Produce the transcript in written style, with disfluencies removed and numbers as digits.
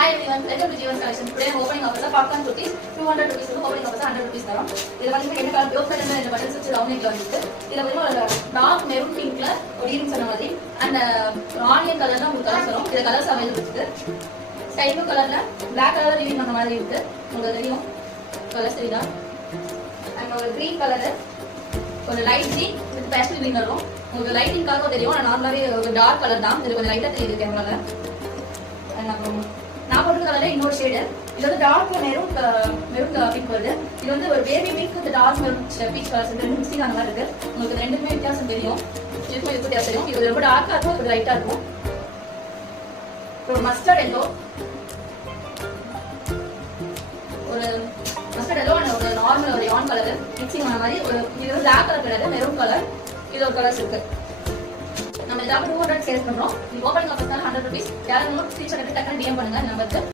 Hi everyone, welcome to Jeevan's collection. Today I am opening up the popcorn cookies. 200 rupees opening up 100 rupees தரோம். இது வந்து என்ன colour blue கலர்ல ரெண்டு buttons வச்சு ரவுண்ட் நெக்ல வந்துருக்கு. இதுல வந்து ஒரு டார்க் மெரூன் பிங்க்ல ஒரு இயரிங் சொன்ன மாதிரி and ஆனியன் கலர்ல உங்களுக்கு கலர்ஸ் வரும். இது கலர்ஸ் அவைலபிள் இருக்கு. ஸ்கை ப்ளூ கலர்ல Black கலர்ல ரிவீல் பண்ண மாதிரி இருக்கு. உங்களுக்கு தெரியும். கலர்ஸ் தெரியுதா? and ஒரு கிரீன் கலர் ஒரு light green with pastel green வரும். உங்களுக்கு லைட்டிங் கலரும் தெரியும். ஆனா நார்மலாவே ஒரு டார்க் கலர் தான். இது கொஞ்சம் லைட்டா தெரியுது கேமரால. and அப்புறம் நான் போட்டு கலர்ல இன்னொரு ஷேடு இது வந்து டார்க் மெரூன் பிங்க் வருது. இது வந்து ஒரு baby pink with dark maroon peach colours ரெண்டு மிக்சிங் அந்த மாதிரி இருக்கு. உங்களுக்கு ரெண்டுமே வித்தியாசம் தெரியும். இதுக்கும் இதுக்கும் வித்தியாசம் தெரியும். இது ரொம்ப டார்க்கா இருக்கும், இது லைட்டா இருக்கும். ஒரு மஸ்டர்ட் எல்லோ ஒரு மஸ்டர்ட் எல்லோ ஒரு நார்மல் ஒரு யான் கலர் மிக்சிங் ஆன மாதிரி ஒரு இது வந்து பிளாக் கலர் கிடையாது, மெரூன் கலர். இது ஒரு கலர்ஸ் இருக்கு. நம்ம இதாக 200 சேல்ஸ் பண்றோம். இது ஓப்பனிங் ஆஃபர்ஸ்னால 100 rupees. யாரும் ஸ்கிரீன்ஷாட் எடுத்து டக்குனு டிஎம் பண்ணுங்க நம்பருக்கு.